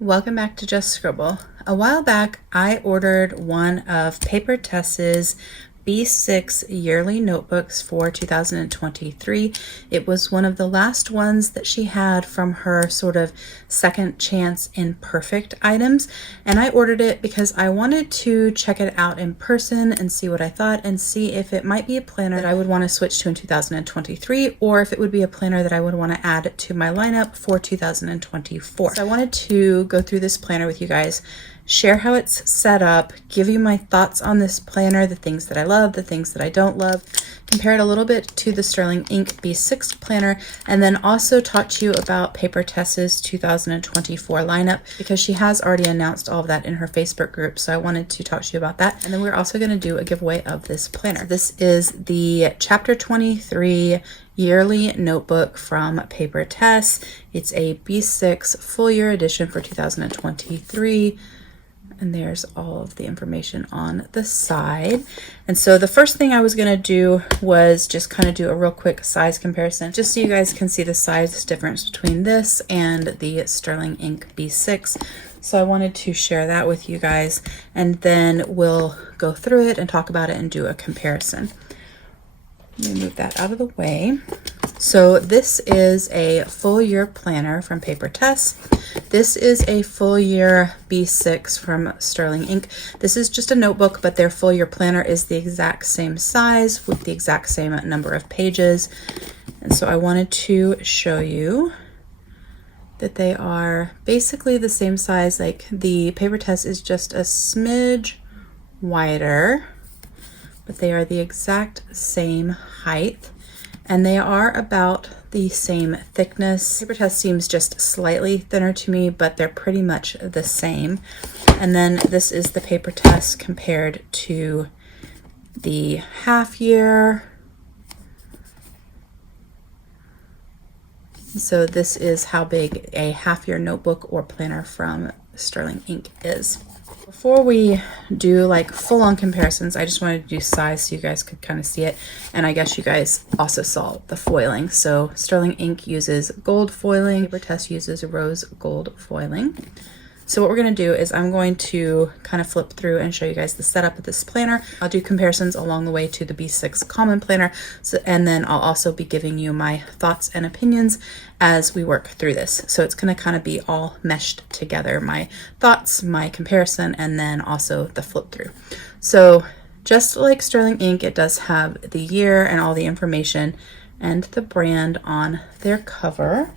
Welcome back to Just Scribble. A while back, I ordered one of Papertess's B6 yearly notebooks for 2023. It was one of the last ones that she had from her sort of second chance imperfect items, and I ordered it because I wanted to check it out in person and see what I thought and see if it might be a planner that I would want to switch to in 2023, or if it would be a planner that I would want to add to my lineup for 2024. So I wanted to go through this planner with you guys, share how it's set up, give you my thoughts on this planner, the things that I love, the things that I don't love, compare it a little bit to the Sterling Ink B6 planner, and then also talk to you about Papertess's 2024 lineup, because she has already announced all of that in her Facebook group, so I wanted to talk to you about that. And then we're also going to do a giveaway of this planner. This is the Chapter 23 yearly notebook from Papertess. It's a B6 full year edition for 2023. And there's all of the information on the side. And so the first thing I was going to do was just kind of do a real quick size comparison, just so you guys can see the size difference between this and the Sterling Ink B6. So I wanted to share that with you guys, and then we'll go through it and talk about it and do a comparison. Let me move that out of the way. So this is a full year planner from Papertess. This is a full year B6 from Sterling Ink. This is just a notebook, but their full year planner is the exact same size with the exact same number of pages. And so I wanted to show you that they are basically the same size. Like the Papertess is just a smidge wider, but they are the exact same height, and they are about the same thickness. Papertess seems just slightly thinner to me, but they're pretty much the same. And then this is the Papertess compared to the half year. So this is how big a half year notebook or planner from Sterling Ink is. Before we do like full-on comparisons, I just wanted to do size so you guys could kind of see it, and I guess you guys also saw the foiling. So Sterling Ink uses gold foiling, Papertess uses rose gold foiling. So what we're going to do is I'm going to kind of flip through and show you guys the setup of this planner. I'll do comparisons along the way to the B6 common planner, and then I'll also be giving you my thoughts and opinions as we work through this. So it's going to kind of be all meshed together, my thoughts, my comparison, and then also the flip through. So just like Sterling Ink, it does have the year and all the information and the brand on their cover.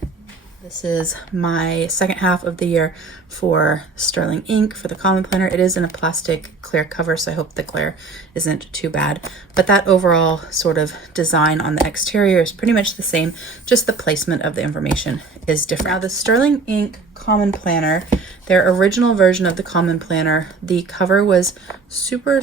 This is my second half of the year for Sterling Ink for the common planner. It is in a plastic clear cover, so I hope the glare isn't too bad. But that overall sort of design on the exterior is pretty much the same, just the placement of the information is different. Now the Sterling Ink common planner, their original version of the common planner, the cover was super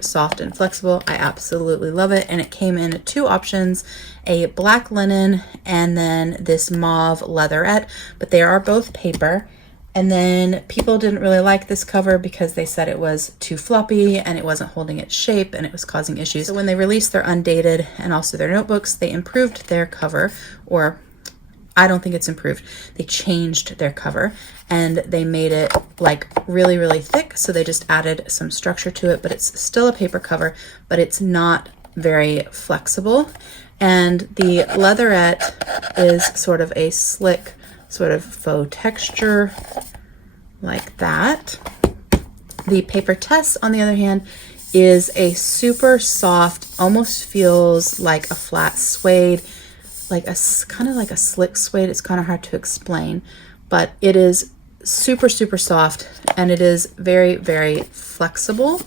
soft and flexible. I absolutely love it, and it came in two options, a black linen and then this mauve leatherette, but they are both paper. And then people didn't really like this cover because they said it was too floppy and it wasn't holding its shape and it was causing issues. So when they released their undated and also their notebooks, they improved their cover, or I don't think it's improved. They changed their cover and they made it like really thick. So they just added some structure to it, but it's still a paper cover, but it's not very flexible. And the leatherette is sort of a slick, sort of faux texture like that. The Papertess, on the other hand, is a super soft, almost feels like a flat suede, like a kind of like a slick suede. It's kind of hard to explain, but it is super soft, and it is very flexible.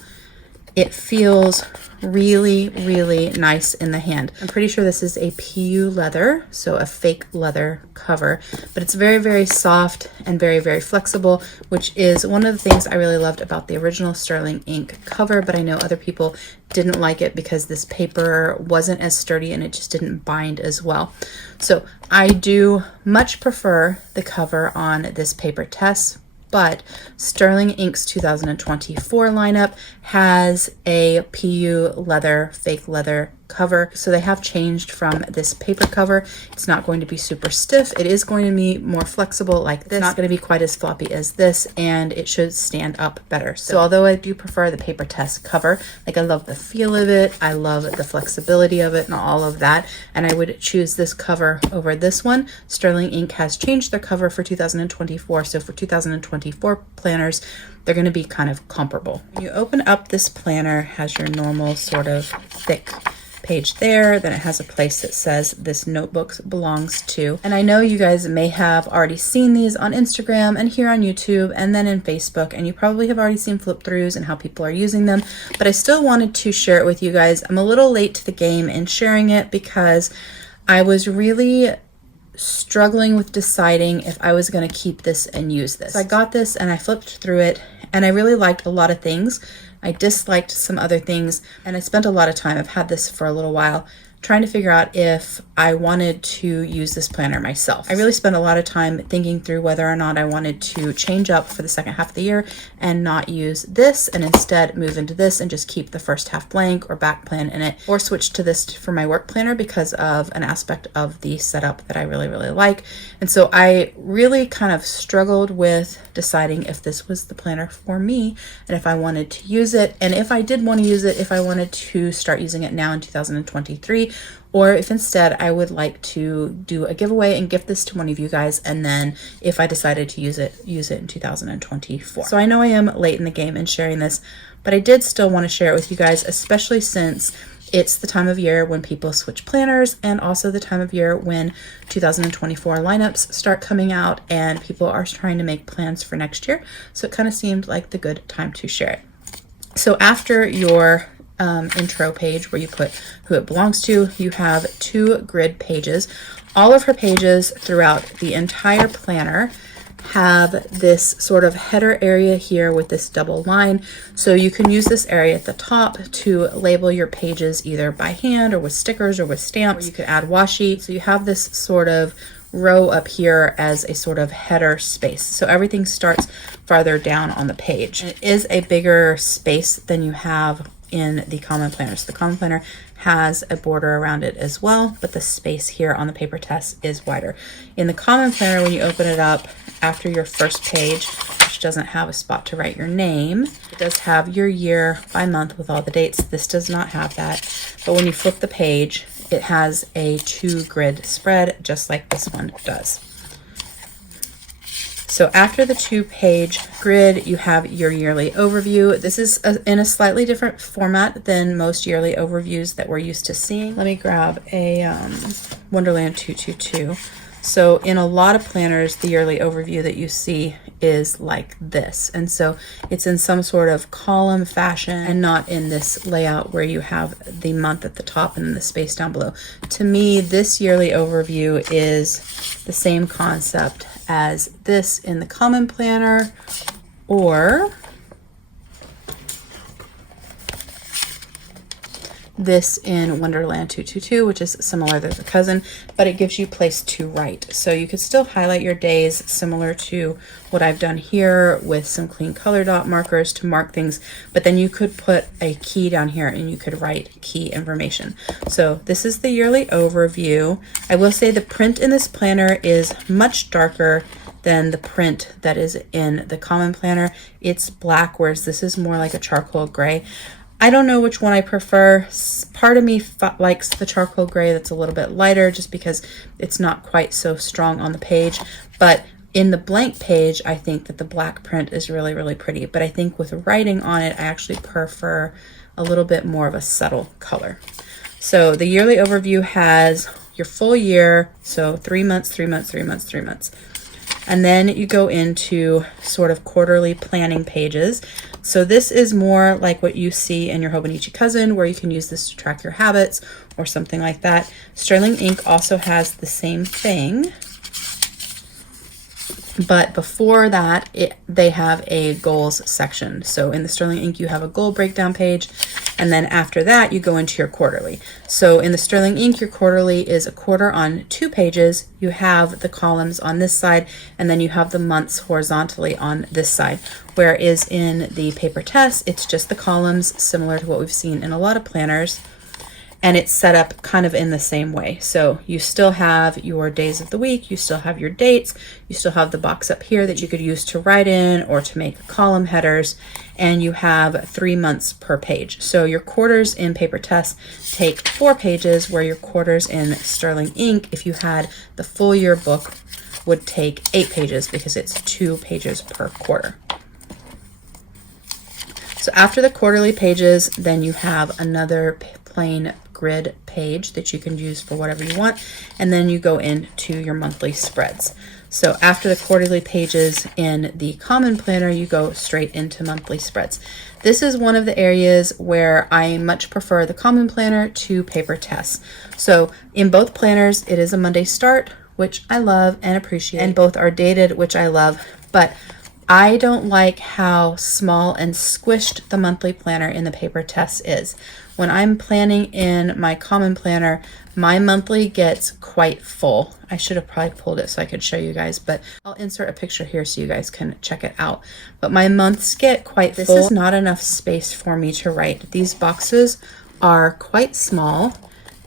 It feels really nice in the hand. I'm pretty sure this is a PU leather, so a fake leather cover, but it's very soft and very flexible, which is one of the things I really loved about the original Sterling Ink cover, but I know other people didn't like it because this paper wasn't as sturdy and it just didn't bind as well. So I do much prefer the cover on this Papertess, but Sterling Ink's 2024 lineup has a PU leather, fake leather cover. So they have changed from this paper cover. It's not going to be super stiff. It is going to be more flexible like this. It's not going to be quite as floppy as this, and it should stand up better. So although I do prefer the Papertess cover, like I love the feel of it, I love the flexibility of it and all of that, and I would choose this cover over this one. Sterling Ink has changed their cover for 2024, so for 2024 planners, they're going to be kind of comparable. When you open up this planner, it has your normal sort of thick page there. Then it has a place that says this notebook belongs to. And I know you guys may have already seen these on Instagram and here on YouTube and then in Facebook, and you probably have already seen flip throughs and how people are using them, but I still wanted to share it with you guys. I'm a little late to the game in sharing it because I was really struggling with deciding if I was going to keep this and use this. So I got this and I flipped through it, and I really liked a lot of things. I disliked some other things, and I spent a lot of time, I've had this for a little while, trying to figure out if I wanted to use this planner myself. I really spent a lot of time thinking through whether or not I wanted to change up for the second half of the year and not use this and instead move into this and just keep the first half blank or back plan in it, or switch to this for my work planner because of an aspect of the setup that I really, really like. And so I really kind of struggled with deciding if this was the planner for me and if I wanted to use it, and if I did want to use it, if I wanted to start using it now in 2023, or if instead I would like to do a giveaway and gift this to one of you guys, and then if I decided to use it in 2024. So I know I am late in the game in sharing this, but I did still want to share it with you guys, especially since it's the time of year when people switch planners, and also the time of year when 2024 lineups start coming out and people are trying to make plans for next year. So it kind of seemed like the good time to share it. So after your intro page where you put who it belongs to, you have 2 grid pages. All of her pages throughout the entire planner have this sort of header area here with this double line. So you can use this area at the top to label your pages either by hand or with stickers or with stamps. Or you could add washi. So you have this sort of row up here as a sort of header space. So everything starts farther down on the page. And it is a bigger space than you have in the common planner. So the common planner has a border around it as well, but the space here on the Papertess is wider. In the common planner, when you open it up after your first page, which doesn't have a spot to write your name, it does have your year by month with all the dates. This does not have that, but when you flip the page, it has a 2 grid spread just like this one does. So after the 2-page grid, you have your yearly overview. This is in a slightly different format than most yearly overviews that we're used to seeing. Let me grab a Wonderland 222. So in a lot of planners, the yearly overview that you see is like this. And so it's in some sort of column fashion and not in this layout where you have the month at the top and then the space down below. To me, this yearly overview is the same concept as this in the common planner, or this in Wonderland 222, which is similar to the cousin, but it gives you place to write. So you could still highlight your days similar to what I've done here with some clean color dot markers to mark things, but then you could put a key down here and you could write key information. So this is the yearly overview. I will say the print in this planner is much darker than the print that is in the common planner. It's black, whereas this is more like a charcoal gray. I don't know which one I prefer. Part of me likes the charcoal gray that's a little bit lighter just because it's not quite so strong on the page. But in the blank page, I think that the black print is really, really pretty. But I think with writing on it, I actually prefer a little bit more of a subtle color. So the yearly overview has your full year. So 3 months, 3 months, 3 months, 3 months. And then you go into sort of quarterly planning pages. So this is more like what you see in your Hobonichi Cousin, where you can use this to track your habits or something like that. Sterling Ink also has the same thing. But before that, they have a goals section. So in the Sterling Ink, you have a goal breakdown page. And then after that, you go into your quarterly. So in the Sterling Ink, your quarterly is a quarter on 2 pages. You have the columns on this side, and then you have the months horizontally on this side. Whereas in the Papertess, it's just the columns, similar to what we've seen in a lot of planners. and it's set up kind of in the same way. So you still have your days of the week, you still have your dates, you still have the box up here that you could use to write in or to make column headers, and you have 3 months per page. So your quarters in Papertess take 4 pages, where your quarters in Sterling Ink, if you had the full year book, would take 8 pages because it's 2 pages per quarter. So after the quarterly pages, then you have another plain grid page that you can use for whatever you want, and then you go into your monthly spreads. So after the quarterly pages in the Common Planner, you go straight into monthly spreads. This is one of the areas where I much prefer the Common Planner to Papertess. So in both planners, it is a Monday start, which I love and appreciate, and both are dated, which I love, but I don't like how small and squished the monthly planner in the Papertess is. When I'm planning in my Common Planner, my monthly gets quite full. I should have probably pulled it so I could show you guys, but I'll insert a picture here so you guys can check it out. But my months get quite full. This is not enough space for me to write. These boxes are quite small,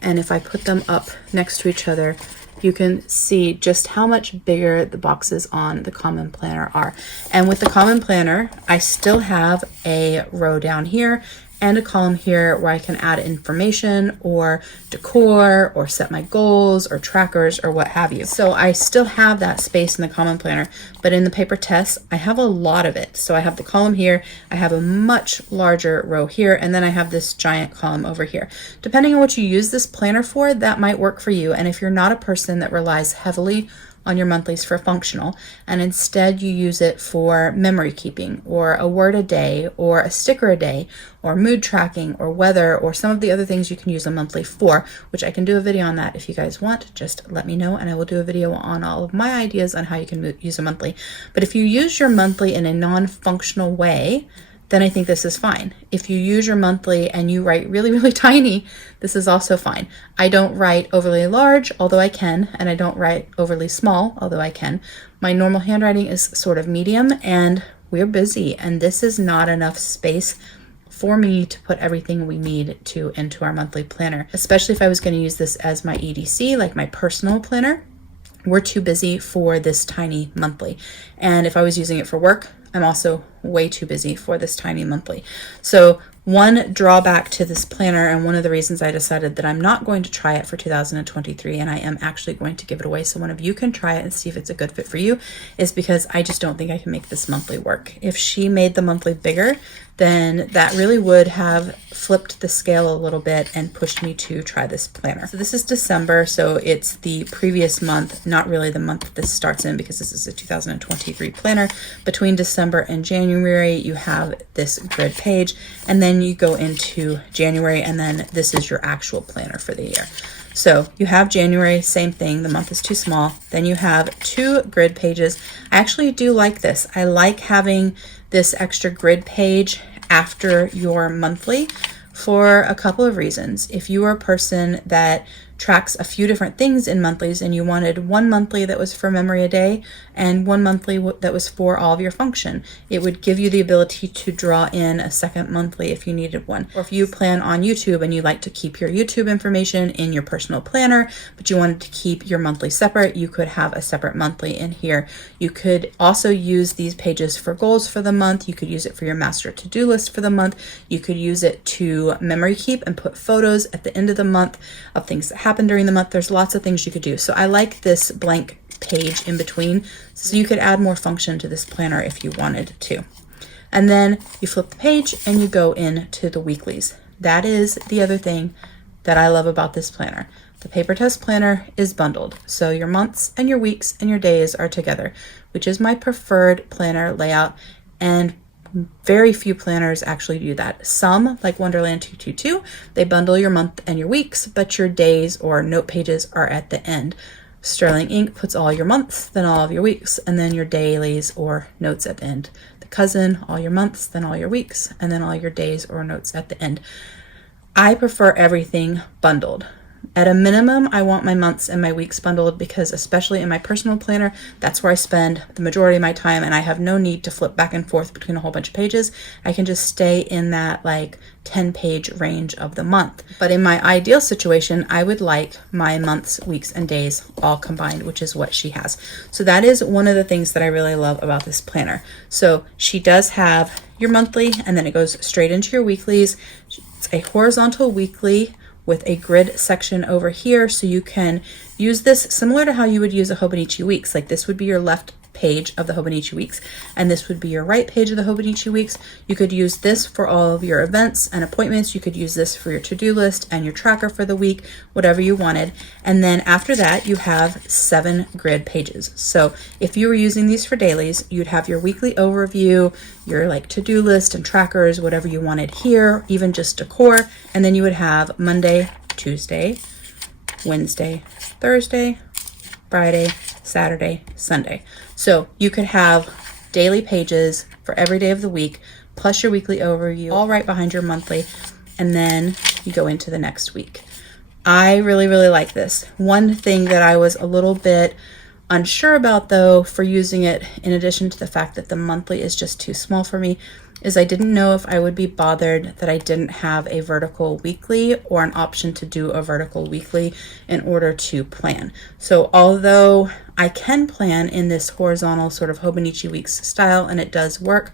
and if I put them up next to each other, you can see just how much bigger the boxes on the Common Planner are. And with the Common Planner, I still have a row down here and a column here where I can add information or decor or set my goals or trackers or what have you. So I still have that space in the Common Planner, but in the Papertess, I have a lot of it. So I have the column here, I have a much larger row here, and then I have this giant column over here. Depending on what you use this planner for, that might work for you. And if you're not a person that relies heavily on your monthlies for functional, and instead you use it for memory keeping or a word a day or a sticker a day or mood tracking or weather or some of the other things you can use a monthly for, which I can do a video on that if you guys want. Just let me know and I will do a video on all of my ideas on how you can use a monthly. But if you use your monthly in a non-functional way, then I think this is fine. If you use your monthly and you write really, really tiny, this is also fine. I don't write overly large, although I can, and I don't write overly small, although I can. My normal handwriting is sort of medium, and we're busy, and this is not enough space for me to put everything we need to into our monthly planner, especially if I was going to use this as my EDC, like my personal planner. We're too busy for this tiny monthly. And if I was using it for work, I'm also way too busy for this tiny monthly. So one drawback to this planner, and one of the reasons I decided that I'm not going to try it for 2023 and I am actually going to give it away so one of you can try it and see if it's a good fit for you, is because I just don't think I can make this monthly work. If she made the monthly bigger, then that really would have flipped the scale a little bit and pushed me to try this planner. So this is December, so it's the previous month, not really the month that this starts in because this is a 2023 planner. Between December and January, you have this grid page, and then you go into January, and then this is your actual planner for the year. So you have January, same thing, the month is too small. Then you have 2 grid pages. I actually do like this. I like having this extra grid page after your monthly for a couple of reasons. If you are a person that tracks a few different things in monthlies and you wanted one monthly that was for memory a day and one monthly that was for all of your function, it would give you the ability to draw in a second monthly if you needed one. Or if you plan on YouTube and you like to keep your YouTube information in your personal planner, but you wanted to keep your monthly separate, you could have a separate monthly in here. You could also use these pages for goals for the month. You could use it for your master to-do list for the month. You could use it to memory keep and put photos at the end of the month of things that happen during the month. There's lots of things you could do. So I like this blank page in between, so you could add more function to this planner if you wanted to. And then you flip the page and you go into the weeklies. That is the other thing that I love about this planner. The Papertess planner is bundled, so your months and your weeks and your days are together, which is my preferred planner layout, and very few planners actually do that. Some, like Wonderland 222, they bundle your month and your weeks, but your days or note pages are at the end. Sterling Ink puts all your months, then all of your weeks, and then your dailies or notes at the end. The Cousin, all your months, then all your weeks, and then all your days or notes at the end. I prefer everything bundled. At a minimum, I want my months and my weeks bundled because especially in my personal planner, that's where I spend the majority of my time, and I have no need to flip back and forth between a whole bunch of pages. I can just stay in that like 10-page range of the month. But in my ideal situation, I would like my months, weeks, and days all combined, which is what she has. So that is one of the things that I really love about this planner. So she does have your monthly, and then it goes straight into your weeklies. It's a horizontal weekly with a grid section over here, so you can use this similar to how you would use a Hobonichi Weeks. Like this would be your left page of the Hobonichi Weeks, and this would be your right page of the Hobonichi Weeks. You could use this for all of your events and appointments. You could use this for your to-do list and your tracker for the week, whatever you wanted. And then after that, you have 7 grid pages. So if you were using these for dailies, you'd have your weekly overview, your like to-do list and trackers, whatever you wanted here, even just decor. And then you would have Monday, Tuesday, Wednesday, Thursday, Friday, Saturday, Sunday. So you could have daily pages for every day of the week, plus your weekly overview, all right behind your monthly, and then you go into the next week. I really, really like this. One thing that I was a little bit unsure about though for using it, in addition to the fact that the monthly is just too small for me, is I didn't know if I would be bothered that I didn't have a vertical weekly or an option to do a vertical weekly in order to plan. So although I can plan in this horizontal sort of Hobonichi Weeks style, and it does work,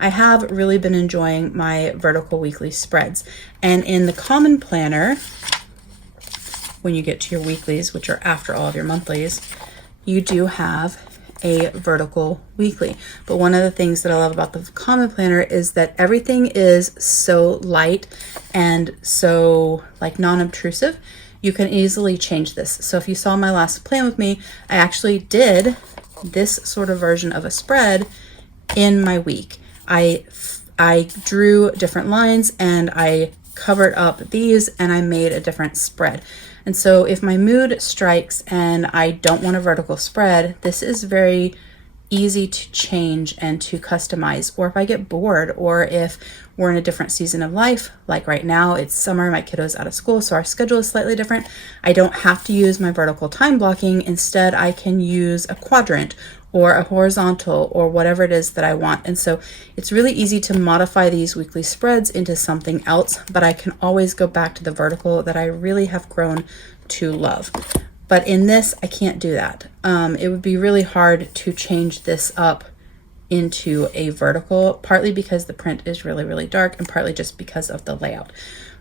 I have really been enjoying my vertical weekly spreads. And in the common planner, when you get to your weeklies, which are after all of your monthlies, you do have a vertical weekly. But one of the things that I love about the common planner is that everything is so light and so like non-obtrusive. You can easily change this. So if you saw my last plan with me, I actually did this sort of version of a spread in my week. I drew different lines and I covered up these and I made a different spread. And so if my mood strikes and I don't want a vertical spread, this is very easy to change and to customize. Or if I get bored, or if we're in a different season of life, like right now, it's summer, my kiddo's out of school, so our schedule is slightly different. I don't have to use my vertical time blocking. Instead, I can use a quadrant or a horizontal or whatever it is that I want. And so it's really easy to modify these weekly spreads into something else, but I can always go back to the vertical that I really have grown to love. But in this, I can't do that. It would be really hard to change this up into a vertical, partly because the print is really, really dark and partly just because of the layout.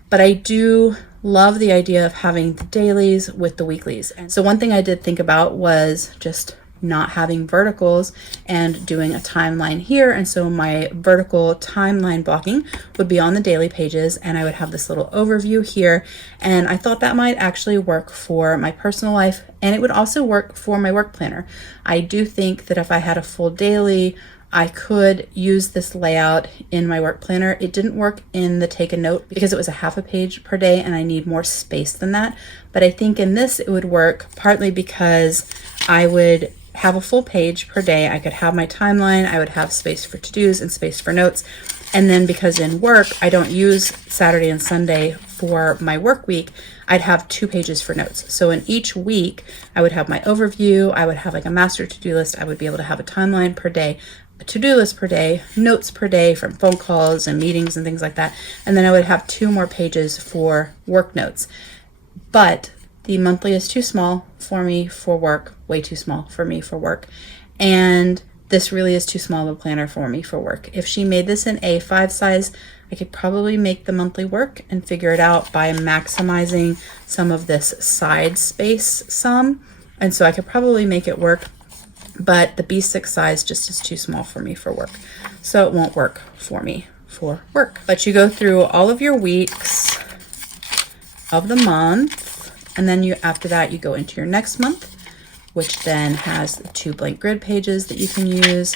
But I do love the idea of having the dailies with the weeklies. And so one thing I did think about was just not having verticals and doing a timeline here. And so my vertical timeline blocking would be on the daily pages, and I would have this little overview here. And I thought that might actually work for my personal life, and it would also work for my work planner. I do think that if I had a full daily, I could use this layout in my work planner. It didn't work in the take a note because it was a half a page per day and I need more space than that. But I think in this it would work, partly because I would have a full page per day. I could have my timeline, I would have space for to-dos and space for notes. And then because in work, I don't use Saturday and Sunday for my work week, I'd have 2 pages for notes. So in each week, I would have my overview, I would have like a master to-do list, I would be able to have a timeline per day, a to-do list per day, notes per day from phone calls and meetings and things like that. And then I would have 2 more pages for work notes. But the monthly is too small for me for work, way too small for me for work. And this really is too small of a planner for me for work. If she made this in A5 size, I could probably make the monthly work and figure it out by maximizing some of this side space some. And so I could probably make it work, but the B6 size just is too small for me for work. So it won't work for me for work. But you go through all of your weeks of the month, and then after that you go into your next month, which then has 2 blank grid pages that you can use,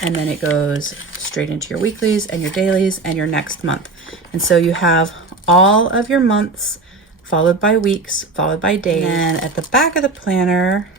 and then it goes straight into your weeklies and your dailies and your next month. And so you have all of your months followed by weeks, followed by days. And at the back of the planner,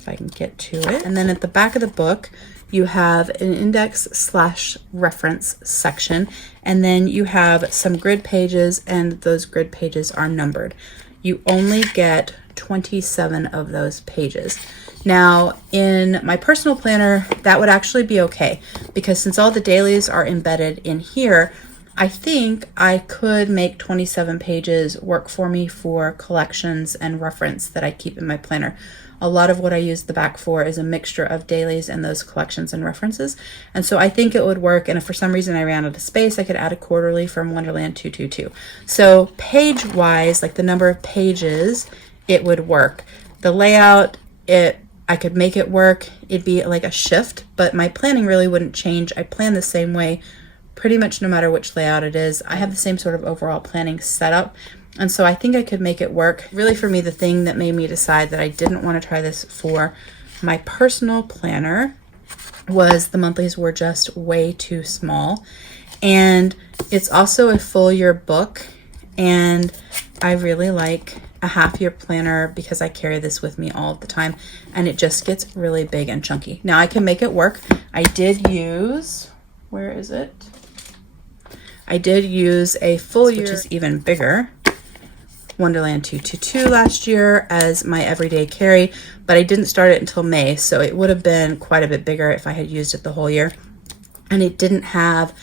if I can get to it, and then at the back of the book, you have an index slash reference section, and then you have some grid pages, and those grid pages are numbered. You only get 27 of those pages. Now, in my personal planner, that would actually be okay, because since all the dailies are embedded in here, I think I could make 27 pages work for me for collections and reference that I keep in my planner. A lot of what I use the back for is a mixture of dailies and those collections and references. And so I think it would work. And if for some reason I ran out of space, I could add a quarterly from Wonderland 222. So page wise, like the number of pages, it would work. The layout, I could make it work. It'd be like a shift, but my planning really wouldn't change. I plan the same way pretty much no matter which layout it is. I have the same sort of overall planning setup. And so I think I could make it work. Really for me, the thing that made me decide that I didn't want to try this for my personal planner was the monthlies were just way too small. And it's also a full year book. And I really like a half year planner because I carry this with me all the time, and it just gets really big and chunky. Now I can make it work. I did use, where is it? I did use a full year, which is even bigger, Wonderland 222 last year as my everyday carry, but I didn't start it until May, so it would have been quite a bit bigger if I had used it the whole year. And it didn't have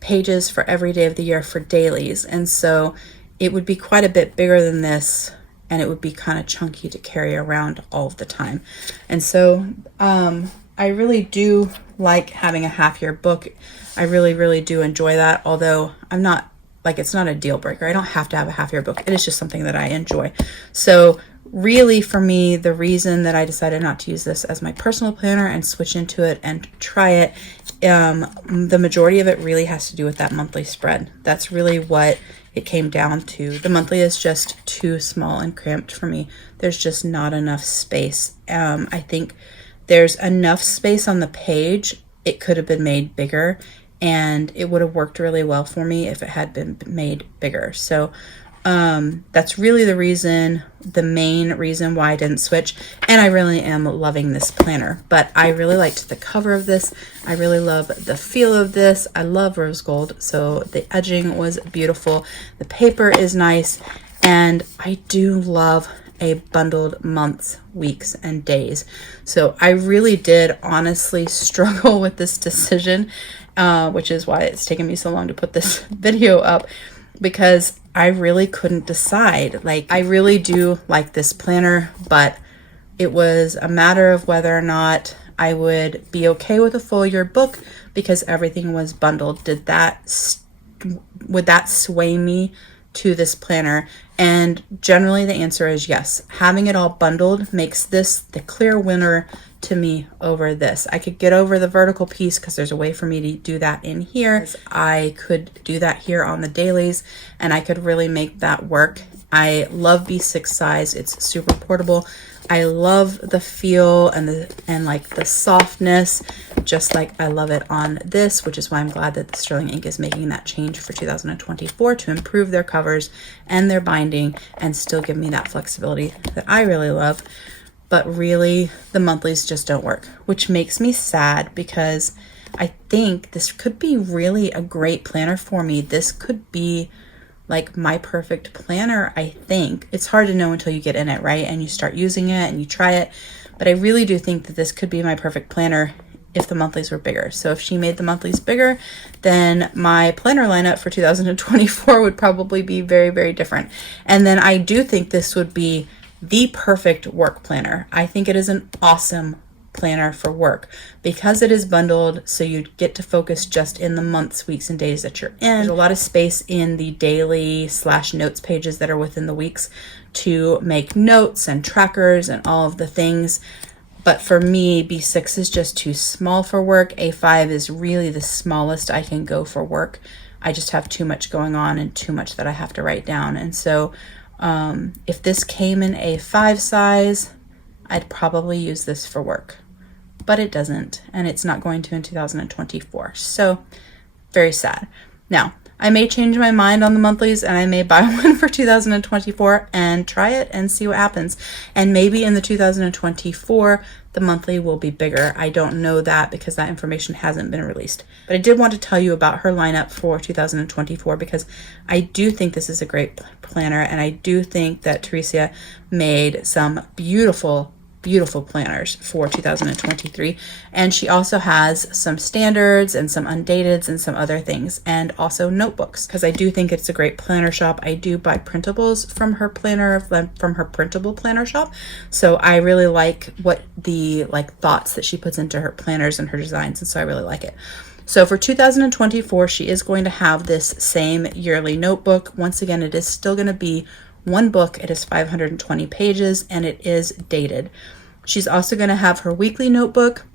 pages for every day of the year for dailies, and so it would be quite a bit bigger than this, and it would be kind of chunky to carry around all the time. And so I really do like having a half year book. I really, really do enjoy that, although I'm not, like, it's not a deal breaker. I don't have to have a half year book. It is just something that I enjoy. So really for me, the reason that I decided not to use this as my personal planner and switch into it and try it, the majority of it really has to do with that monthly spread. That's really what it came down to. The monthly is just too small and cramped for me. There's just not enough space. I think there's enough space on the page. It could have been made bigger, and it would have worked really well for me if it had been made bigger. So that's really the main reason why I didn't switch. And I really am loving this planner, but I really liked the cover of this. I really love the feel of this. I love rose gold, so the edging was beautiful. The paper is nice, and I do love a bundled months, weeks, and days. So I really did honestly struggle with this decision, which is why it's taken me so long to put this video up, because I really couldn't decide. Like, I really do like this planner, but it was a matter of whether or not I would be okay with a full year book because everything was bundled. Would that sway me to this planner? And generally the answer is yes. Having it all bundled makes this the clear winner to me over this. I could get over the vertical piece because there's a way for me to do that in here. I could do that here on the dailies, and I could really make that work. I love B6 size. It's super portable. I love the feel and like the softness, just like I love it on this, which is why I'm glad that the Sterling Ink is making that change for 2024 to improve their covers and their binding and still give me that flexibility that I really love. But really, the monthlies just don't work, which makes me sad because I think this could be really a great planner for me. This could be like my perfect planner, I think. It's hard to know until you get in it, right? And you start using it and you try it. But I really do think that this could be my perfect planner if the monthlies were bigger. So if she made the monthlies bigger, then my planner lineup for 2024 would probably be very, very different. And then I do think this would be the perfect work planner. I think it is an awesome planner for work because it is bundled, so you get to focus just in the months, weeks, and days that you're in. There's a lot of space in the daily / notes pages that are within the weeks to make notes and trackers and all of the things. But for me, B6 is just too small for work. A5 is really the smallest I can go for work. I just have too much going on and too much that I have to write down. And so if this came in A5 size, I'd probably use this for work, but it doesn't, and it's not going to in 2024. So very sad. Now, I may change my mind on the monthlies and I may buy one for 2024 and try it and see what happens. And maybe in the 2024, the monthly will be bigger. I don't know that because that information hasn't been released. But I did want to tell you about her lineup for 2024 because I do think this is a great planner, and I do think that Teresa made some beautiful planners for 2023, and she also has some standards and some undateds and some other things, and also notebooks, because I do think it's a great planner shop. I do buy printables from her printable planner shop, so I really like what the thoughts that she puts into her planners and her designs, and so I really like it. So for 2024, she is going to have this same yearly notebook. Once again, it is still going to be one book. It is 520 pages and it is dated. She's also going to have her weekly notebook.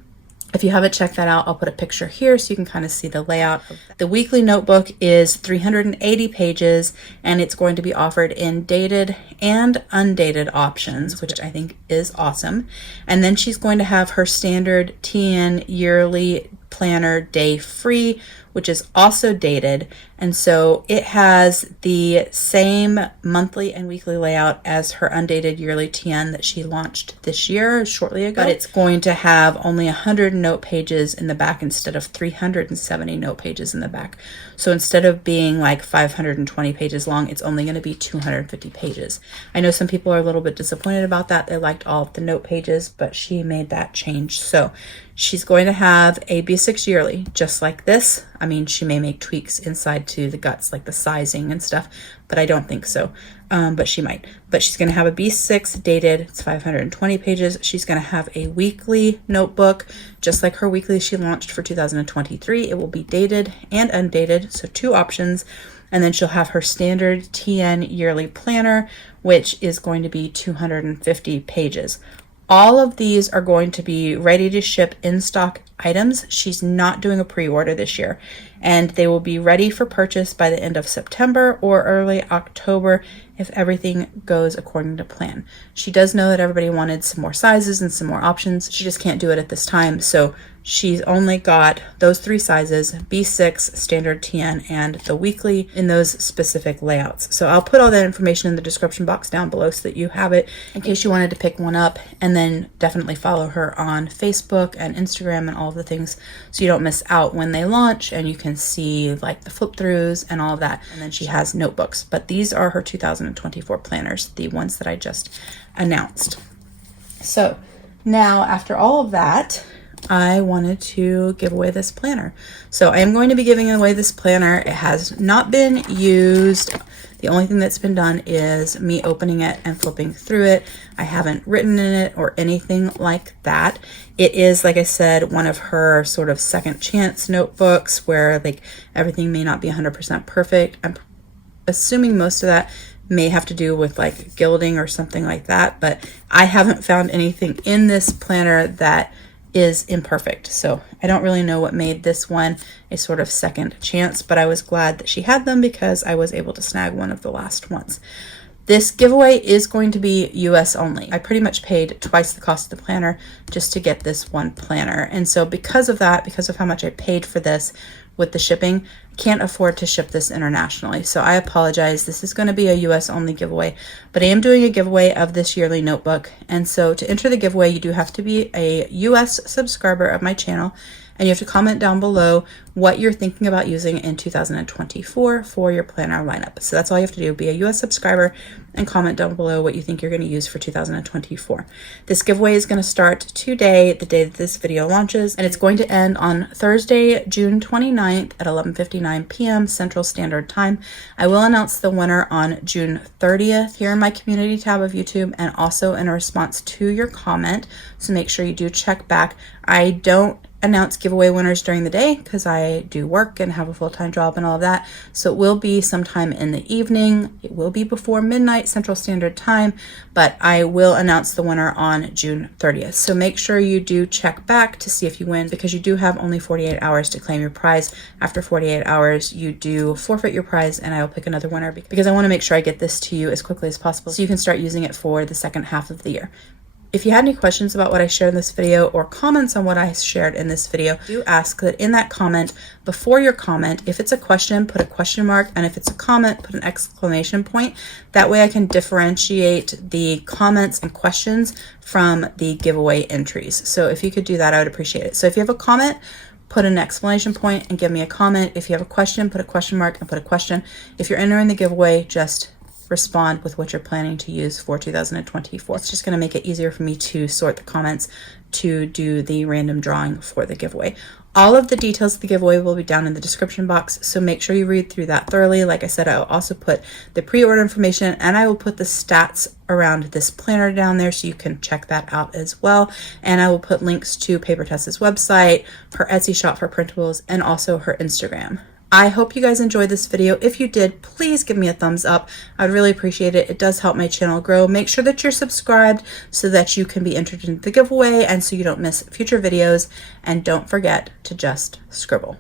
If you haven't checked that out, I'll put a picture here so you can kind of see the layout. The weekly notebook is 380 pages and it's going to be offered in dated and undated options, which I think is awesome. And then she's going to have her standard TN yearly planner day free, which is also dated. And so it has the same monthly and weekly layout as her undated yearly TN that she launched this year, shortly ago. But it's going to have only 100 note pages in the back instead of 370 note pages in the back. So instead of being 520 pages long, it's only going to be 250 pages. I know some people are a little bit disappointed about that. They liked all of the note pages, but she made that change. So she's going to have a B6 yearly, just like this. I mean, she may make tweaks inside to the guts, like the sizing and stuff, but I don't think so. But she might. But she's going to have a B6 dated. It's 520 pages. She's going to have a weekly notebook, just like her weekly she launched for 2023. It will be dated and undated, so two options. And then she'll have her standard TN yearly planner, which is going to be 250 pages. All of these are going to be ready to ship in stock items. She's not doing a pre-order this year, and they will be ready for purchase by the end of September or early October if everything goes according to plan. She does know that everybody wanted some more sizes and some more options. She just can't do it at this time, so she's only got those three sizes: B6, standard TN, and the weekly in those specific layouts. So I'll put all that information in the description box down below so that you have it in case you wanted to pick one up. And then definitely follow her on Facebook and Instagram and all of the things so you don't miss out when they launch, and you can see the flip throughs and all of that. And then she has notebooks, but these are her 2024 planners, the ones that I just announced. So now, after all of that, I wanted to give away this planner. So I am going to be giving away this planner. It has not been used. The only thing that's been done is me opening it and flipping through it. I haven't written in it or anything like that. It is, like I said, one of her sort of second chance notebooks where everything may not be 100% perfect. I'm assuming most of that may have to do with gilding or something like that, but I haven't found anything in this planner that is imperfect. So I don't really know what made this one a sort of second chance, but I was glad that she had them because I was able to snag one of the last ones. This giveaway is going to be US only. I pretty much paid twice the cost of the planner just to get this one planner. And so because of that, because of how much I paid for this with the shipping, I can't afford to ship this internationally. So I apologize. This is going to be a US only giveaway, but I am doing a giveaway of this yearly notebook. And so to enter the giveaway, you do have to be a US subscriber of my channel, and you have to comment down below what you're thinking about using in 2024 for your planner lineup. So that's all you have to do, be a US subscriber and comment down below what you think you're going to use for 2024. This giveaway is going to start today, the day that this video launches, and it's going to end on Thursday, June 29th at 11:59 p.m. Central Standard Time. I will announce the winner on June 30th here in my community tab of YouTube, and also in a response to your comment. So make sure you do check back. I don't announce giveaway winners during the day because I do work and have a full-time job and all of that. So it will be sometime in the evening. It will be before midnight Central Standard Time, but I will announce the winner on June 30th. So make sure you do check back to see if you win, because you do have only 48 hours to claim your prize. After 48 hours, you do forfeit your prize, and I will pick another winner because I want to make sure I get this to you as quickly as possible so you can start using it for the second half of the year. If you had any questions about what I shared in this video or comments on what I shared in this video, do ask that in that comment, before your comment, if it's a question, put a question mark, and if it's a comment, put an exclamation point. That way I can differentiate the comments and questions from the giveaway entries. So if you could do that, I would appreciate it. So if you have a comment, put an exclamation point and give me a comment. If you have a question, put a question mark and put a question. If you're entering the giveaway, just respond with what you're planning to use for 2024. It's just going to make it easier for me to sort the comments to do the random drawing for the giveaway. All of the details of the giveaway will be down in the description box, so make sure you read through that thoroughly. Like I said, I will also put the pre-order information, and I will put the stats around this planner down there so you can check that out as well. And I will put links to Papertess's website, her Etsy shop for printables, and also her Instagram. I hope you guys enjoyed this video. If you did, please give me a thumbs up. I'd really appreciate it. It does help my channel grow. Make sure that you're subscribed so that you can be entered into the giveaway and so you don't miss future videos. And don't forget to just scribble.